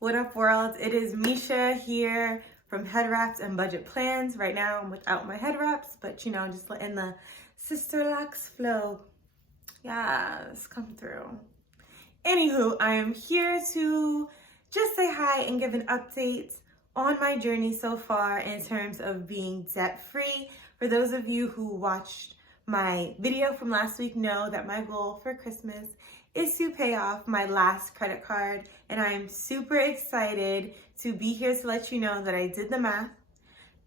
What up, world? It is Misha here from Head Wraps and Budget Plans. Right now I'm without my head wraps, but you know, just letting the sister locks flow. Yes, come through. Anywho, I am here to just say hi and give an update on my journey so far in terms of being debt-free. For those of you who watched my video from last week know that my goal for Christmas is to pay off my last credit card, and I am super excited to be here to let you know that I did the math,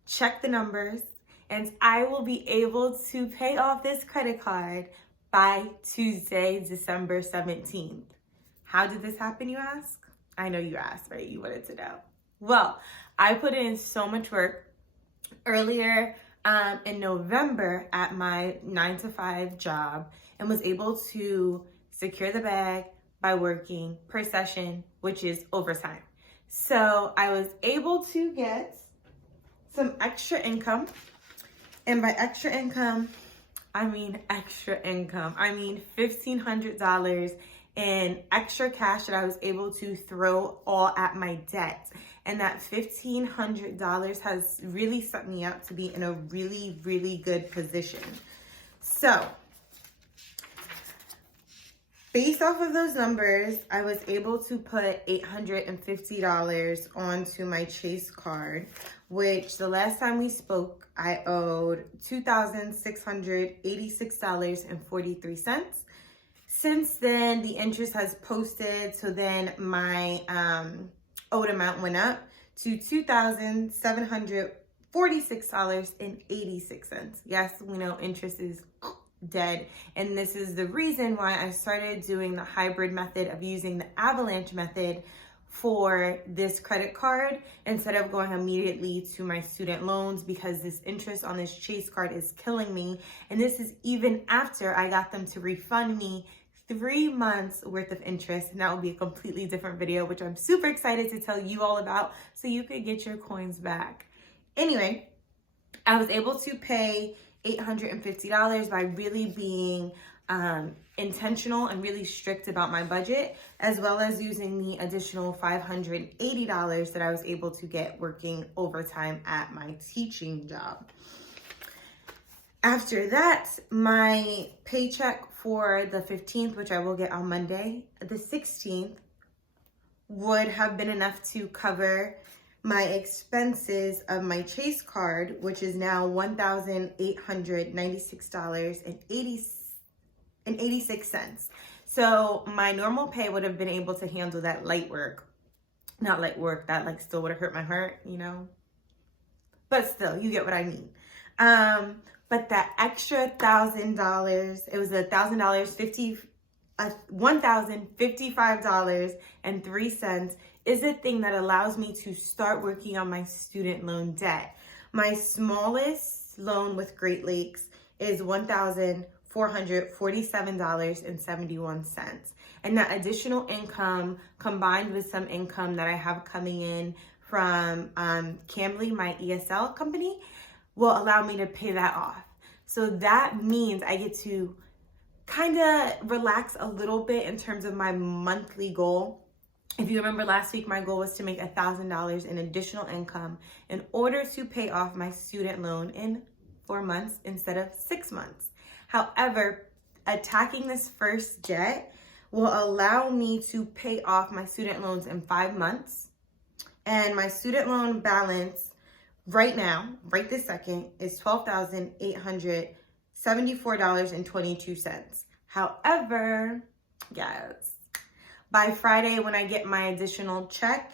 checked the numbers, and I will be able to pay off this credit card by Tuesday, December 17th. How did this happen, you ask? I know you asked, right? You wanted to know. Well, I put in so much work earlier in November at my 9-to-5 job and was able to secure the bag by working per session, which is overtime. So I was able to get some extra income. And by extra income, I mean extra income. I mean $1,500 in extra cash that I was able to throw all at my debt. And that $1,500 has really set me up to be in a really, really good position. So, based off of those numbers, I was able to put $850 onto my Chase card, which the last time we spoke, I owed $2,686.43. Since then, the interest has posted, so then my owed amount went up to $2,746.86. Yes, we know interest is dead, and this is the reason why I started doing the hybrid method of using the avalanche method for this credit card instead of going immediately to my student loans, because this interest on this Chase card is killing me. And this is even after I got them to refund me 3 months worth of interest, and that will be a completely different video, which I'm super excited to tell you all about so you could get your coins back. Anyway, I was able to pay $850 by really being intentional and really strict about my budget, as well as using the additional $580 that I was able to get working overtime at my teaching job. After that, my paycheck for the 15th, which I will get on Monday, the 16th, would have been enough to cover my expenses of my Chase card, which is now $1,896.86. So my normal pay would have been able to handle that light work. Not light work, that like still would have hurt my heart, you know? But still, you get what I mean. But that extra $1,000, it was $1,055.03 is a thing that allows me to start working on my student loan debt. My smallest loan with Great Lakes is $1,447.71. And that additional income, combined with some income that I have coming in from Cambly, my ESL company, will allow me to pay that off. So that means I get to kind of relax a little bit in terms of my monthly goal. If you remember last week, my goal was to make $1,000 in additional income in order to pay off my student loan in 4 months instead of 6 months. However, attacking this first jet will allow me to pay off my student loans in 5 months. And my student loan balance right now, right this second, is $12,874.22. However, yes, by Friday when I get my additional check,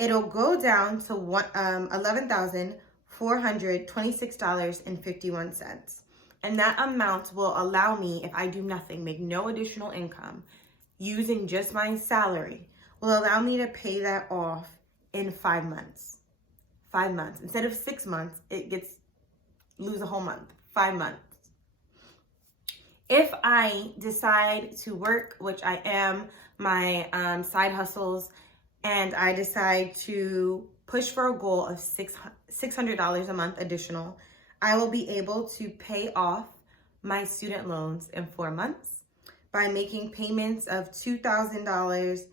it'll go down to $11,426.51. And that amount will allow me, if I do nothing, make no additional income, using just my salary, will allow me to pay that off in 5 months. 5 months. Instead of 6 months, lose a whole month. 5 months. If I decide to work, which I am, my side hustles, and I decide to push for a goal of $600 a month additional, I will be able to pay off my student loans in 4 months by making payments of $2,000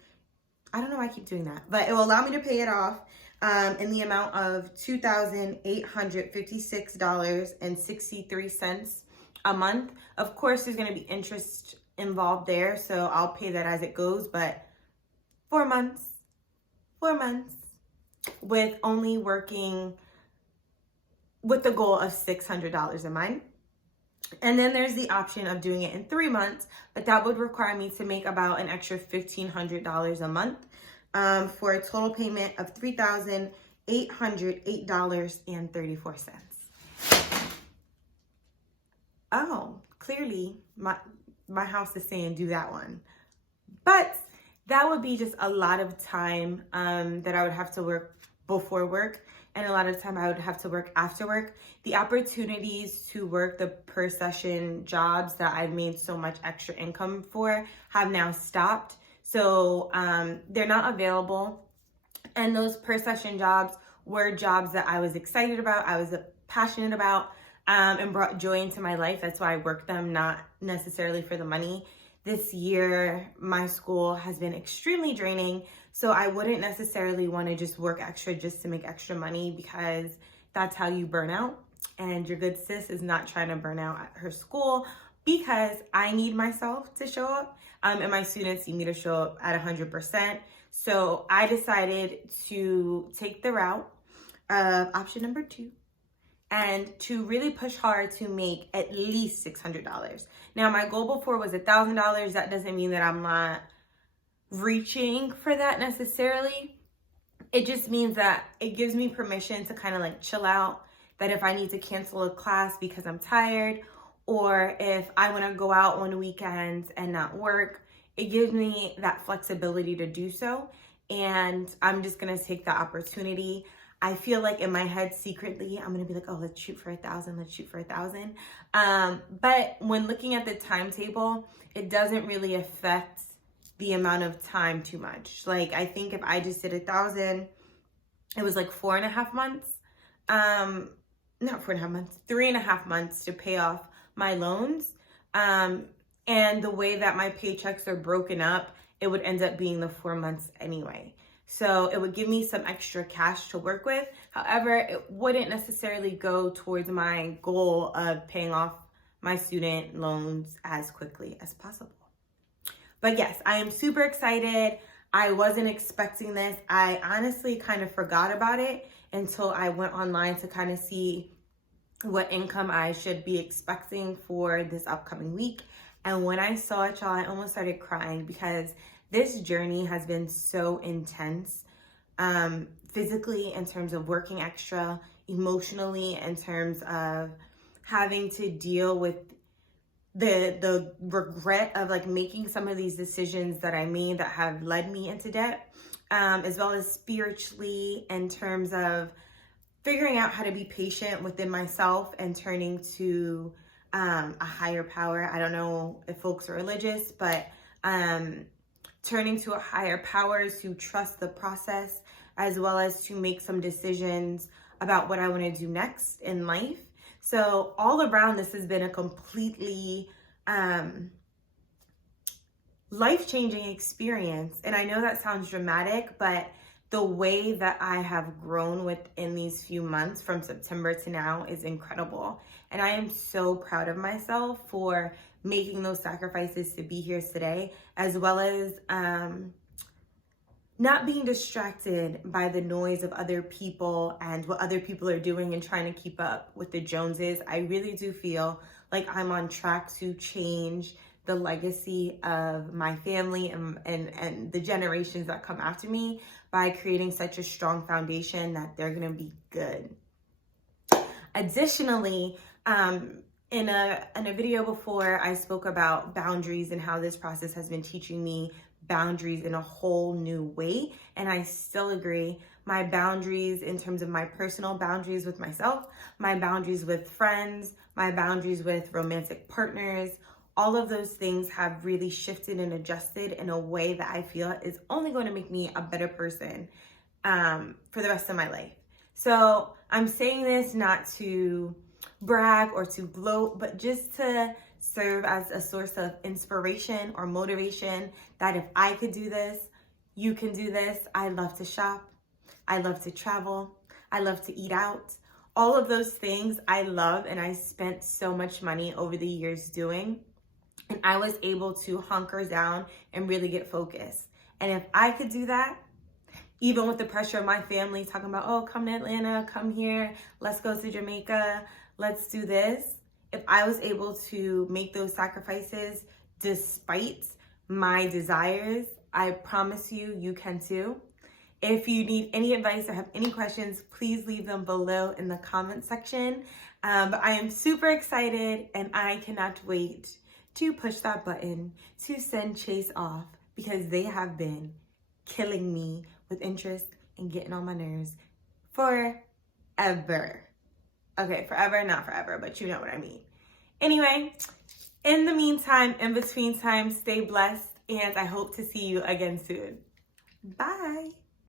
I don't know why I keep doing that, but it will allow me to pay it off in the amount of $2,856.63 a month. Of course, there's going to be interest involved there, so I'll pay that as it goes, but 4 months with only working with the goal of $600 a month. And then there's the option of doing it in 3 months, but that would require me to make about an extra $1,500 a month for a total payment of $3,808.34. Oh, clearly my house is saying do that one. But that would be just a lot of time that I would have to work before work, and a lot of time I would have to work after work. The opportunities to work the per session jobs that I've made so much extra income for have now stopped. So they're not available. And those per session jobs were jobs that I was excited about, I was passionate about, and brought joy into my life. That's why I worked them, not necessarily for the money. This year, my school has been extremely draining, so I wouldn't necessarily want to just work extra just to make extra money, because that's how you burn out. And your good sis is not trying to burn out at her school, because I need myself to show up, and my students need me to show up at 100%. So I decided to take the route of option number 2, and to really push hard to make at least $600. Now, my goal before was $1,000. That doesn't mean that I'm not reaching for that necessarily. It just means that it gives me permission to kind of like chill out, that if I need to cancel a class because I'm tired, or if I want to go out on weekends and not work, it gives me that flexibility to do so. And I'm just going to take the opportunity. I feel like in my head secretly, I'm going to be like, oh, let's shoot for 1,000. Let's shoot for 1,000. But when looking at the timetable, it doesn't really affect the amount of time too much. Like, I think if I just did 1,000, it was like 4.5 months. Not 4.5 months, 3.5 months to pay off my loans. And the way that my paychecks are broken up, it would end up being the 4 months anyway. So it would give me some extra cash to work with. However, it wouldn't necessarily go towards my goal of paying off my student loans as quickly as possible. But yes, I am super excited. I wasn't expecting this. I honestly kind of forgot about it until I went online to kind of see what income I should be expecting for this upcoming week. And when I saw it, y'all, I almost started crying, because this journey has been so intense, physically in terms of working extra, emotionally in terms of having to deal with the regret of like making some of these decisions that I made that have led me into debt, as well as spiritually in terms of figuring out how to be patient within myself and turning to a higher power. I don't know if folks are religious, but turning to a higher power to trust the process, as well as to make some decisions about what I want to do next in life. So all around, this has been a completely life-changing experience. And I know that sounds dramatic, but the way that I have grown within these few months from September to now is incredible. And I am so proud of myself for making those sacrifices to be here today, as well as not being distracted by the noise of other people and what other people are doing and trying to keep up with the Joneses. I really do feel like I'm on track to change the legacy of my family and the generations that come after me by creating such a strong foundation that they're gonna be good. Additionally, in a video before, I spoke about boundaries and how this process has been teaching me boundaries in a whole new way. And I still agree. My boundaries in terms of my personal boundaries with myself, my boundaries with friends, my boundaries with romantic partners, all of those things have really shifted and adjusted in a way that I feel is only going to make me a better person for the rest of my life. So I'm saying this not to brag or to gloat, but just to serve as a source of inspiration or motivation that if I could do this, You can do this. I love to shop. I love to travel. I love to eat out. All of those things I love, and I spent so much money over the years doing. And I was able to hunker down and really get focused. And if I could do that, even with the pressure of my family talking about, oh, come to Atlanta, come here, let's go to Jamaica, let's do this. If I was able to make those sacrifices despite my desires, I promise you, you can too. If you need any advice or have any questions, please leave them below in the comment section. But I am super excited and I cannot wait to push that button to send Chase off, because they have been killing me with interest and getting on my nerves forever. Okay, forever, not forever, but you know what I mean. Anyway, in the meantime, in between time, stay blessed, and I hope to see you again soon. Bye.